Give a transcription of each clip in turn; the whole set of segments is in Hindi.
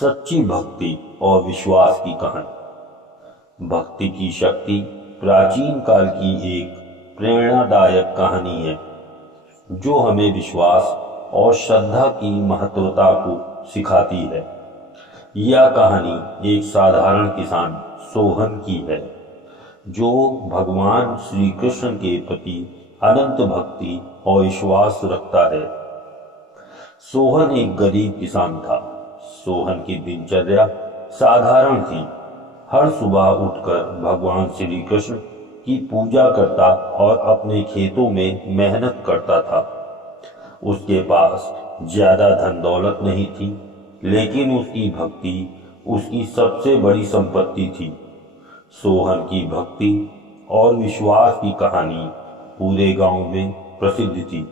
सच्ची भक्ति और विश्वास की कहानी। भक्ति की शक्ति प्राचीन काल की एक प्रेरणादायक कहानी है जो हमें विश्वास और श्रद्धा की महत्वता को सिखाती है। यह कहानी एक साधारण किसान सोहन की है जो भगवान श्री कृष्ण के प्रति अनंत भक्ति और विश्वास रखता है। सोहन एक गरीब किसान था। सोहन की दिनचर्या साधारण थी। हर सुबह उठकर भगवान श्री कृष्ण की पूजा करता और अपने खेतों में मेहनत करता था। उसके पास ज्यादा धन दौलत नहीं थी, लेकिन उसकी भक्ति उसकी सबसे बड़ी संपत्ति थी। सोहन की भक्ति और विश्वास की कहानी पूरे गांव में प्रसिद्ध थी।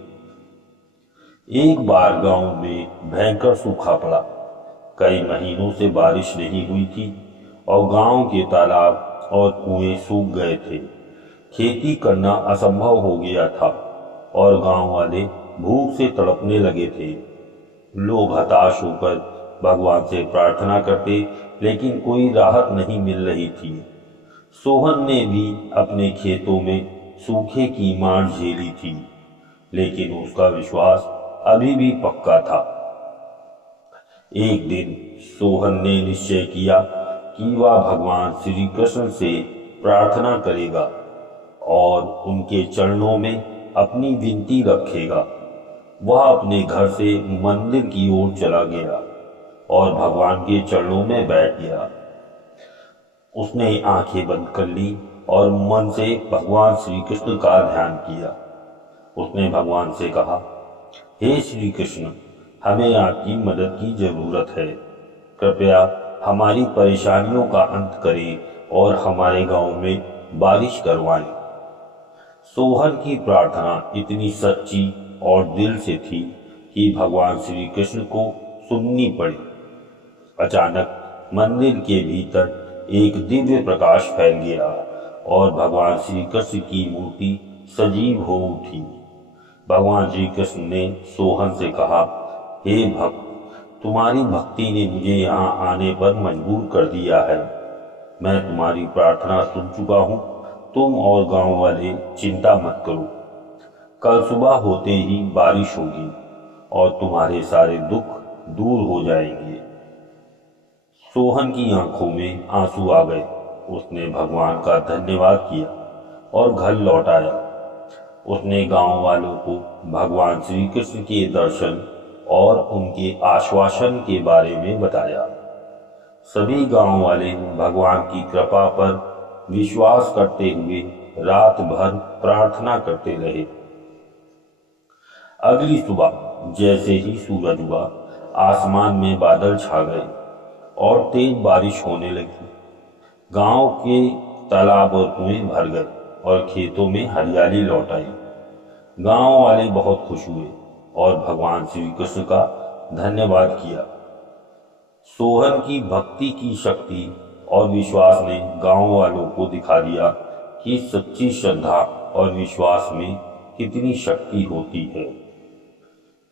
एक बार गांव में भयंकर सूखा पड़ा। कई महीनों से बारिश नहीं हुई थी और गांव के तालाब और कुएं सूख गए थे। खेती करना असंभव हो गया था और गांव वाले भूख से तड़पने लगे थे। लोग हताश होकर भगवान से प्रार्थना करते, लेकिन कोई राहत नहीं मिल रही थी। सोहन ने भी अपने खेतों में सूखे की मार झेली थी, लेकिन उसका विश्वास अभी भी पक्का था। एक दिन सोहन ने निश्चय किया कि वह भगवान श्री कृष्ण से प्रार्थना करेगा और उनके चरणों में अपनी विनती रखेगा। वह अपने घर से मंदिर की ओर चला गया और भगवान के चरणों में बैठ गया। उसने आंखें बंद कर ली और मन से भगवान श्री कृष्ण का ध्यान किया। उसने भगवान से कहा, हे श्री कृष्ण, हमें आपकी मदद की जरूरत है। कृपया हमारी परेशानियों का अंत करें और हमारे गांव में बारिश करवाएं। सोहन की प्रार्थना इतनी सच्ची और दिल से थी कि भगवान श्री कृष्ण को सुननी पड़ी। अचानक मंदिर के भीतर एक दिव्य प्रकाश फैल गया और भगवान श्री कृष्ण की मूर्ति सजीव हो उठी। भगवान श्री कृष्ण ने सोहन से कहा, हे भक्त, तुम्हारी भक्ति ने मुझे यहाँ आने पर मजबूर कर दिया है। मैं तुम्हारी प्रार्थना सुन चुका हूँ। तुम और गांव वाले चिंता मत करो। कल सुबह होते ही बारिश होगी और तुम्हारे सारे दुख दूर हो जाएंगे। सोहन की आंखों में आंसू आ गए। उसने भगवान का धन्यवाद किया और घर लौट आया। उसने गांव वालों को भगवान श्री कृष्ण के दर्शन और उनके आश्वासन के बारे में बताया। सभी गांव वाले भगवान की कृपा पर विश्वास करते हुए रात भर प्रार्थना करते रहे। अगली सुबह जैसे ही सूरज हुआ, आसमान में बादल छा गए और तेज बारिश होने लगी। गांव के तालाब और कुएं भर गए और खेतों में हरियाली लौट आई। गांव वाले बहुत खुश हुए और भगवान श्री कृष्ण का धन्यवाद किया। सोहन की भक्ति की शक्ति और विश्वास ने गांव वालों को दिखा दिया कि सच्ची श्रद्धा और विश्वास में कितनी शक्ति होती है।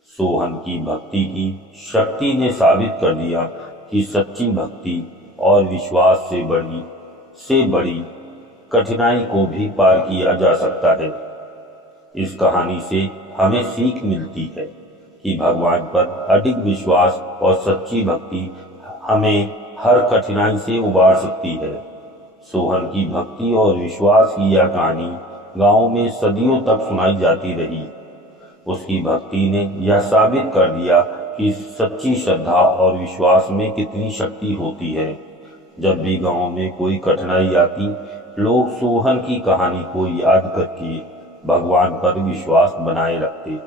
सोहन की भक्ति की शक्ति ने साबित कर दिया कि सच्ची भक्ति और विश्वास से बड़ी कठिनाई को भी पार किया जा सकता है। इस कहानी से हमें सीख मिलती है कि भगवान पर अडिग विश्वास और सच्ची भक्ति हमें हर कठिनाई से उबार सकती है। सोहन की भक्ति और विश्वास की यह कहानी गांव में सदियों तक सुनाई जाती रही। उसकी भक्ति ने यह साबित कर दिया कि सच्ची श्रद्धा और विश्वास में कितनी शक्ति होती है। जब भी गांव में कोई कठिनाई आती, लोग सोहन की कहानी को याद करके भगवान पर विश्वास बनाए रखते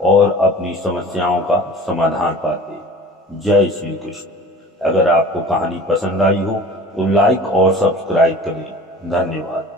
और अपनी समस्याओं का समाधान पाते। जय श्री कृष्ण। अगर आपको कहानी पसंद आई हो तो लाइक और सब्सक्राइब करें। धन्यवाद।